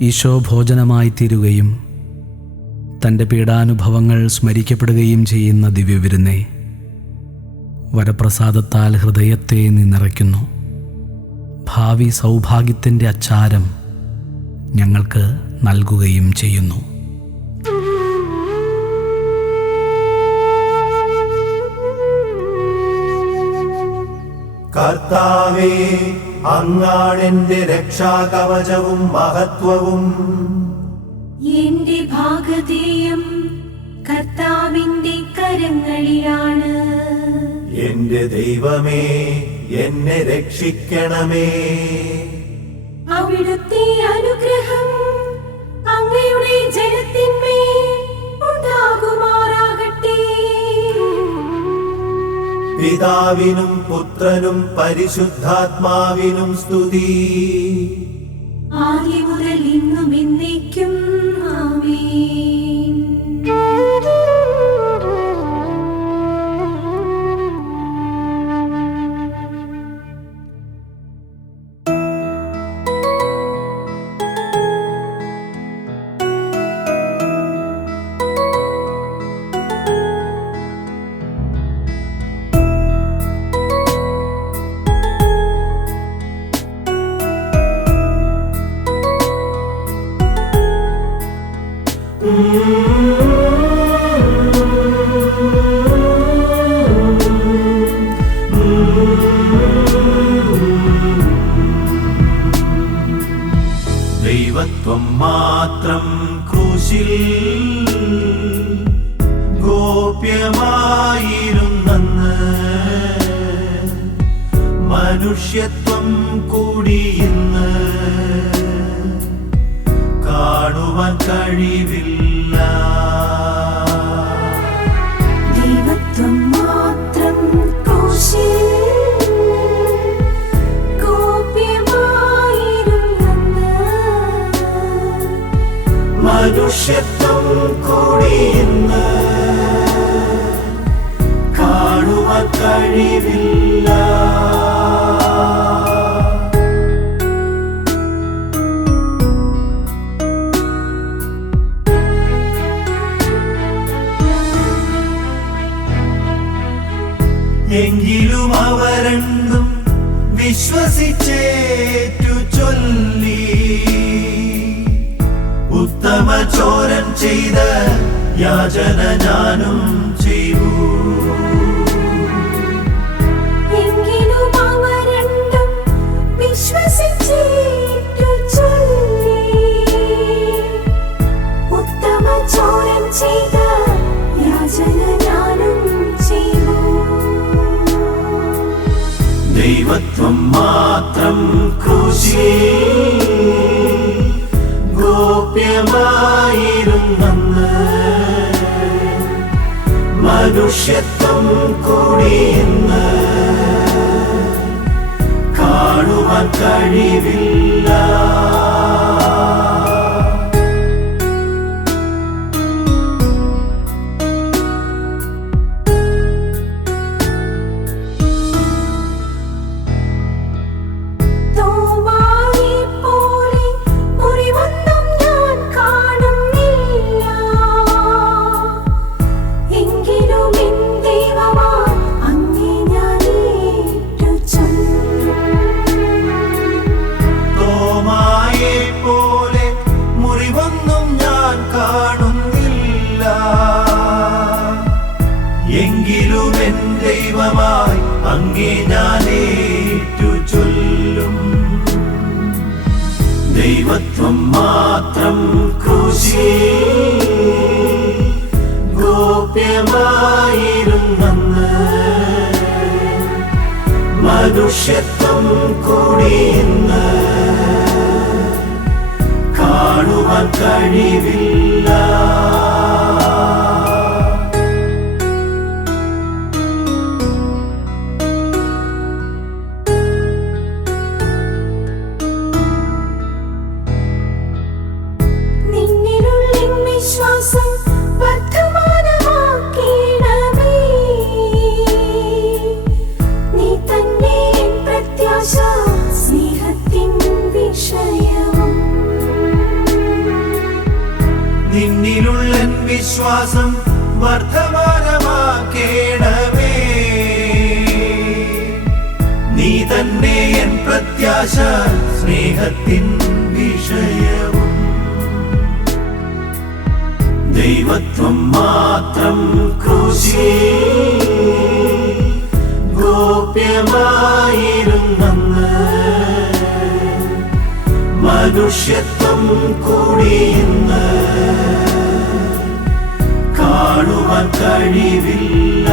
ഈശോ ഭോജനമായി തീരുകയും തന്റെ പീഡാനുഭവങ്ങൾ സ്മരിക്കപ്പെടുകയും ചെയ്യുന്ന ദിവ്യവിരുന്നേ വരപ്രസാദത്താൽ ഹൃദയത്തെ നിന്നിറയ്ക്കുന്നു ഭാവി സൗഭാഗ്യത്തിന്റെ അച്ചാരം ഞങ്ങൾക്ക് നൽകുകയും ചെയ്യുന്നു. കർത്താവേ അങ്ങാണെന്റെ രക്ഷാകവചവും മഹത്വവും. എന്റെ ഭാഗതീയം കർത്താവിന്റെ കരങ്ങളിലാണ്. എന്റെ ദൈവമേ എന്നെ രക്ഷിക്കണമേ. അവിടുത്തെ അനുഗ്രഹം പിതാവിനും പുത്രനും പരിശുദ്ധാത്മാവിനും സ്തുതി. ആദ്യം മുതൽ ഇന്നും എന്നേക്കും ആമേൻ. മാത്രം ക്രൂശിൽ ഗോപ്യമായിരുന്നെന്ന് മനുഷ്യത്വം കൂടി ഇന്ന് കാണുവാൻ കഴിവില്ല. മനുഷ്യത്വം കൂടി ഇന്ന് കാണുവ കഴിവില്ല. എങ്കിലും അവരെന്നും വിശ്വസിച്ചേറ്റു ചൊല്ലി ഉത്തമ ചോരൻ ചെയ്ത യാചന ഞാനും ചോരൻ ചെയ്ത യാചന ഞാനും ചെയ്തു. ദൈവത്വം മാത്രം ക്രൂശി ഗോപ്യമായിരുന്നെന്ന് മനുഷ്യത്വം കൂടി ഇന്ന്. കാണുവാൻ കഴിവില്ല. ദൈവമായി അങ്ങേ ഞാൻ ഏറ്റു ചൊല്ലും. ദൈവത്വം മാത്രം കൃഷി ഗോപ്യമായിരുന്നെന്ന്. മനുഷ്യത്വം കൂടി ഇന്ന് കാണുവാൻ കഴിവില്ല. വിശ്വാസം വർദ്ധമാനമാക്കേണമേ. നീ തന്നെ എൻ പ്രത്യാശ സ്നേഹത്തിൻ വിഷയവും. ദൈവത്വം മാത്രം കൃഷി ഗോപ്യമായിരുന്നെന്ന്. മനുഷ്യത്വം കൂടിയിന്ന് കഴിവില്ല